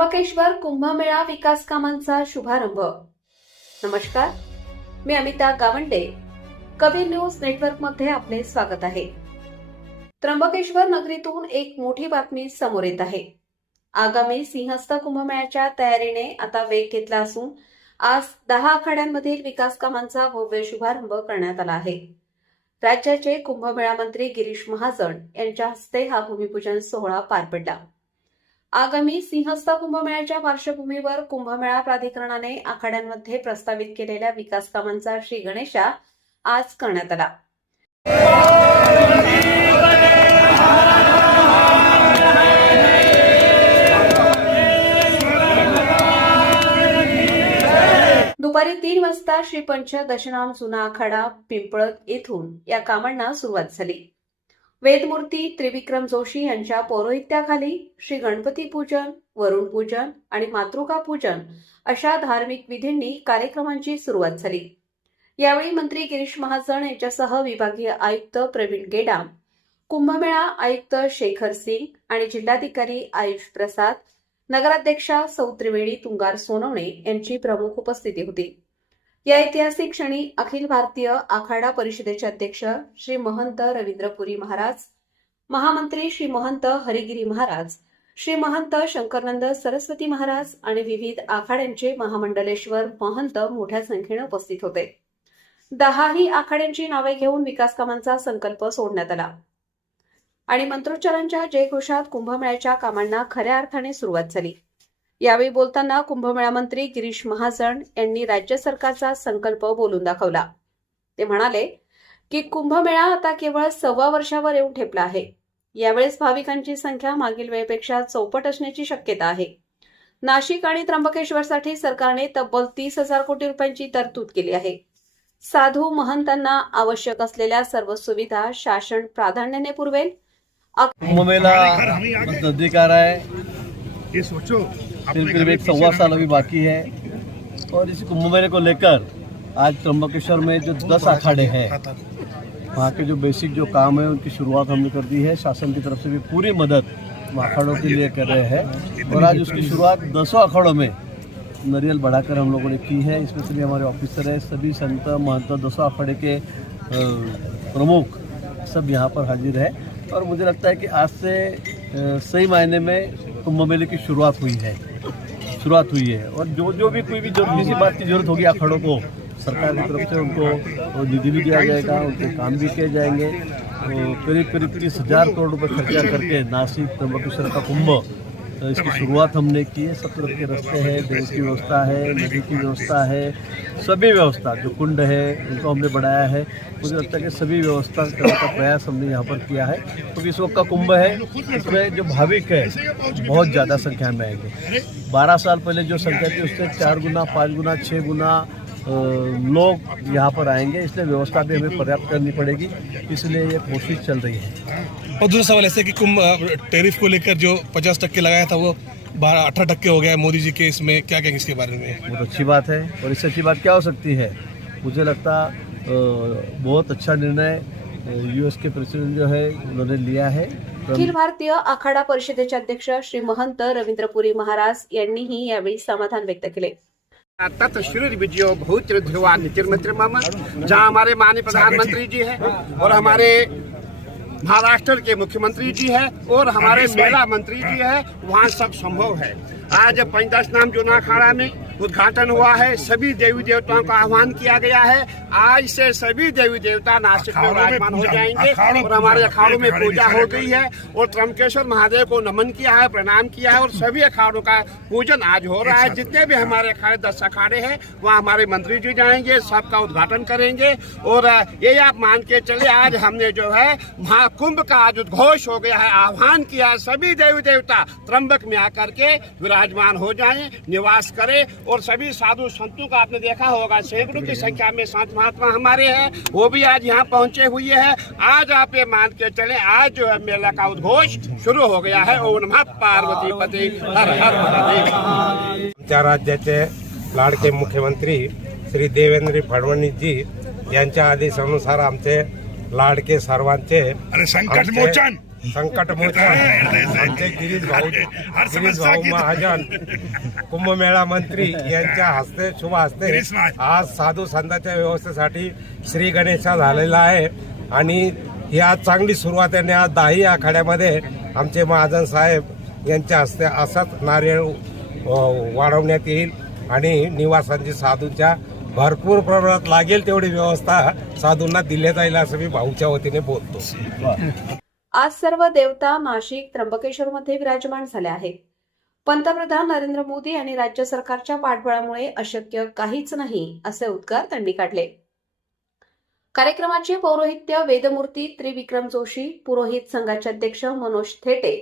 त्र्यंबकेश्वर कुंभमेळा विकास कामांचा शुभारंभ. नमस्कार. मी अमिता गावंडे. कबीर न्यूज नेटवर्कमध्ये आपले स्वागत आहे. त्र्यंबकेश्वर नगरीतून एक मोठी बातमी समोर येत आहे. आगामी सिंहस्थ कुंभमेळ्याच्या तयारीने आता वेग घेतला असून आज दहा आखाड्यांमधील विकास कामांचा भव्य शुभारंभ करण्यात आला आहे. राज्याचे कुंभमेळा मंत्री गिरीश महाजन यांच्या हस्ते हा भूमिपूजन सोहळा पार पडला. आगामी सिंहस्थ कुंभमेळ्याच्या पार्श्वभूमीवर कुंभमेळा प्राधिकरणाने आखाड्यांमध्ये प्रस्तावित केलेल्या विकास कामांचा श्री गणेशा आज करण्यात आला. दुपारी तीन वाजता श्री पंच दशनाम जुना आखाडा पिंपळत येथून या कामांना सुरुवात झाली. वेदमूर्ती त्रिविक्रम जोशी यांच्या पौरोहित्याखाली श्री गणपती पूजन वरुण पूजन आणि मातृका पूजन अशा धार्मिक विधींनी कार्यक्रमांची सुरुवात झाली. यावेळी मंत्री गिरीश महाजन यांच्यासह विभागीय आयुक्त प्रवीण गेडाम कुंभमेळा आयुक्त शेखर सिंग आणि जिल्हाधिकारी आयुष प्रसाद नगराध्यक्षा सौ त्रिवेणी तुंगार सोनवणे यांची प्रमुख उपस्थिती होती. या ऐतिहासिक क्षणी अखिल भारतीय आखाडा परिषदेचे अध्यक्ष श्री महंत रवींद्रपुरी महाराज महामंत्री श्री महंत हरिगिरी महाराज श्री महंत शंकरनंद सरस्वती महाराज आणि विविध आखाड्यांचे महामंडलेश्वर महंत मोठ्या संख्येने उपस्थित होते. दहाही आखाड्यांची नावे घेऊन विकास कामांचा संकल्प सोडण्यात आला. आणि मंत्रोच्चारांच्या जयघोषात कुंभमेळ्याच्या कामांना खऱ्या अर्थाने सुरुवात झाली. यावेळी बोलताना कुंभमेळा मंत्री गिरीश महाजन यांनी राज्य सरकारचा संकल्प बोलून दाखवला. ते म्हणाले की कुंभमेळा आता केवळ सव्वा वर्षावर येऊन ठेपला आहे. यावेळेस भाविकांची संख्या मागील वेळेपेक्षा चौपट असण्याची शक्यता आहे. नाशिक आणि त्र्यंबकेश्वरसाठी सरकारने तब्बल तीस हजार कोटी रुपयांची तरतूद केली आहे. साधू महंतांना आवश्यक असलेल्या सर्व सुविधा शासन प्राधान्याने पुरवेल. कुंभ मेला फिर करीब एक सवा साल अभी बाकी है। और इस कुंभ मेले को लेकर आज त्र्यंबकेश्वर में जो दस अखाड़े हैं वहाँ के जो बेसिक जो काम है उनकी शुरुआत हमने कर दी है। शासन की तरफ़ से भी पूरी मदद अखाड़ों के लिए कर रहे हैं। और आज उसकी शुरुआत दसों अखाड़ों में नरियल बढ़ाकर हम लोगों ने की है। इसमें सभी हमारे ऑफिसर हैं सभी संत महंत दसों अखाड़े के प्रमुख सब यहाँ पर हाजिर है। और मुझे लगता है कि आज से सही मायने में कुंभ मेले की शुरुआत हुई है। शुरुआत हुई है। और जो जो भी कोई भी जो किसी बात की ज़रूरत होगी अखाड़ों को, सरकार की तरफ़ से उनको निधि भी दिया जाएगा, उनके काम भी किए जाएँगे। तो करीब करीब तीस हज़ार करोड़ रुपये खर्चा करके नासिक, त्र्यंबकेश्वर का कुंभ अ, इसकी शुरुआत हमने की है। सब तरफ़ के रास्ते हैं देश की व्यवस्था है नदी की व्यवस्था है सभी व्यवस्था जो कुंड है उनको हमने बढ़ाया है। मुझे लगता है कि सभी व्यवस्था करने का प्रयास हमने यहाँ पर किया है। क्योंकि तो इस वक्त का कुंभ है इसमें जो भाविक है बहुत ज़्यादा संख्या में आएँगे। बारह साल पहले जो संख्या थी उससे चार गुना पाँच गुना छः गुना लोग यहाँ पर आएँगे। इसलिए व्यवस्था भी हमें पर्याप्त करनी पड़ेगी। इसलिए ये कोशिश चल रही है। और दूसरा सवाल ऐसे कि कुंभ टैरिफ को लेकर जो पचास टक्के लगाया था वो बारह अठारह टक्के हो गया है मोदी जी के इसमें। क्या कहेंगे इसके बारे में? बहुत अच्छी बात है और इससे अच्छी बात क्या हो सकती है? मुझे लगता बहुत अच्छा निर्णय यूएस के प्रेसिडेंट जो है उन्होंने लिया है। अखिल भारतीय आखाडा परिषदेचे अध्यक्ष श्री महंत रवींद्रपुरी महाराज यांनीही यावेळी समाधान व्यक्त केले. तत् श्री विजयो बहुत ध्रुवा नीतिर्मित्र मम जहाँ हमारे माननीय प्रधानमंत्री जी हैं और हमारे महाराष्ट्र के मुख्यमंत्री जी हैं और हमारे मेला मंत्री जी हैं वहाँ सब संभव है। आज पंचदश नाम जुना अखाड़ा में उद्घाटन हुआ है। सभी देवी देवताओं का आह्वान किया गया है। आज से सभी देवी देवता नासिक में विराजमान हो जाएँगे और हमारे अखाड़ों में पूजा हो गई है और त्रमकेश्वर महादेव को नमन किया है प्रणाम किया है और सभी अखाड़ों का पूजन आज हो रहा है। जितने भी हमारे अखाड़े दस अखाड़े हैं वहाँ हमारे मंत्री जी जाएँगे सबका उद्घाटन करेंगे और ये आप मान के चले आज हमने जो है महाकुंभ का आज उद्घोष हो गया है आह्वान किया है। सभी देवी देवता त्र्यंबक में आकर के विराजमान हो जाए निवास करें और सभी साधु संतों का आपने देखा होगा सैकड़ों की संख्या में संत महात्मा हमारे हैं वो भी आज यहाँ पहुँचे हुए हैं। आज आप ये मान के चले आज जो है मेला का उद्घोष शुरू हो गया है। ओम नमः पार्वती पति हर हर महादेव। आमच्या राज्याचे लाडके मुख्यमंत्री श्री देवेंद्र फडणवीस जी यांच्या आदेशानुसार आमचे लाडके सर्वांचे अरे संकट मोचन संकट मोचन आमचे गिरीश भाऊ गिरीश भाऊ महाजन कुंभमेळा मंत्री यांच्या हस्ते शुभ हस्ते आज साधू संतांच्या व्यवस्थेसाठी श्री गणेशा झालेला आहे. आणि ही आज चांगली सुरुवात आहे आणि आज दहाही आखाड्यामध्ये आमचे महाजन साहेब यांच्या हस्ते असाच नारळ अ, वाढवण्यात येईल. आणि निवासांची साधूंच्या भरपूर प्रमाणात लागेल तेवढी व्यवस्था साधूंना दिली जाईल असं मी भाऊच्या वतीने बोलतो. आज सर्व देवता नाशिक त्र्यंबकेश्वरमध्ये विराजमान झाल्या आहेत. पंतप्रधान नरेंद्र मोदी आणि राज्य सरकारच्या पाठबळामुळे अशक्य काहीच नाही असे उद्गार त्यांनी काढले. कार्यक्रमाचे पौरोहित्य वेदमूर्ती त्रिविक्रम जोशी पुरोहित संघाचे अध्यक्ष मनोज थेटे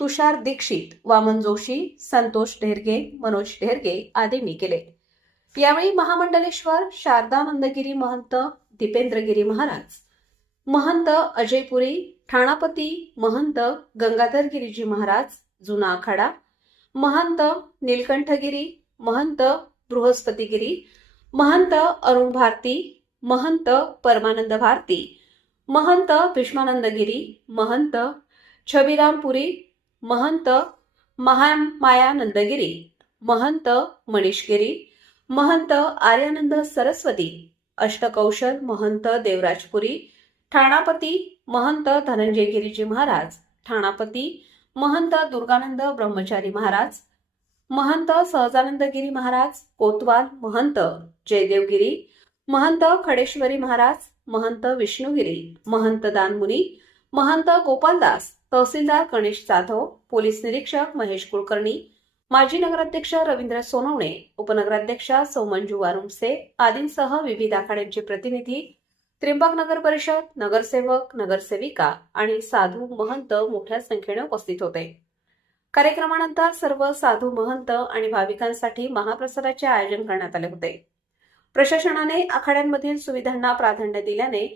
तुषार दीक्षित वामन जोशी संतोष ढेरगे मनोज ढेरगे आदींनी केले. यावेळी महामंडलेश्वर शारदानंदगिरी महंत दीपेंद्रगिरी महाराज महंत अजयपुरी ठाणापती महंत गंगाधर गिरीजी महाराज जुना आखाडा महंत नीलकंठगिरी महंत बृहस्पतीगिरी महंत अरुण भारती महंत परमानंद भारती महंत भीष्मानंदगिरी महंत छबिरामपुरी महंत महामायानंदगिरी महंत मनीषगिरी महंत आर्यानंद सरस्वती अष्टकौशल महंत देवराजपुरी ठाणापती महंत धनंजय गिरीजी महाराज ठाणापती महंत दुर्गानंद ब्रह्मचारी महाराज महंत सहजानंद गिरी महाराज कोतवाल महंत जयदेवगिरी महंत खडेश्वरी महाराज महंत विष्णुगिरी महंत दानमुनी महंत गोपालदास तहसीलदार गणेश जाधव पोलीस निरीक्षक महेश कुलकर्णी माजी नगराध्यक्ष रवींद्र सोनवणे उपनगराध्यक्षा सौमंजू वारुमसे आदींसह विविध आखाड्यांचे प्रतिनिधी त्रिंबक नगर परिषद नगरसेवक नगरसेविका आणि साधू महंत मोठ्या संख्येने उपस्थित होते. कार्यक्रमानंतर सर्व साधू महंत आणि भाविकांसाठी महाप्रसादाचे आयोजन करण्यात आले होते. प्रशासनाने आखाड्यांमधील सुविधांना प्राधान्य दिल्याने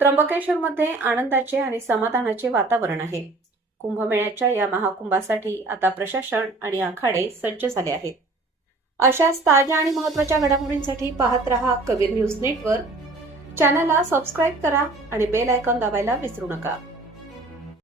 त्र्यंबकेश्वरमध्ये आनंदाचे आणि समाधानाचे वातावरण आहे. कुंभमेळ्याच्या या महाकुंभासाठी आता प्रशासन आणि आखाडे सज्ज झाले आहेत. अशाच ताज्या आणि महत्त्वाच्या घडामोडींसाठी पाहत रहा कबीर न्यूज नेटवर्क चॅनलला सबस्क्राईब करा आणि बेल आयकॉन दाबायला विसरू नका.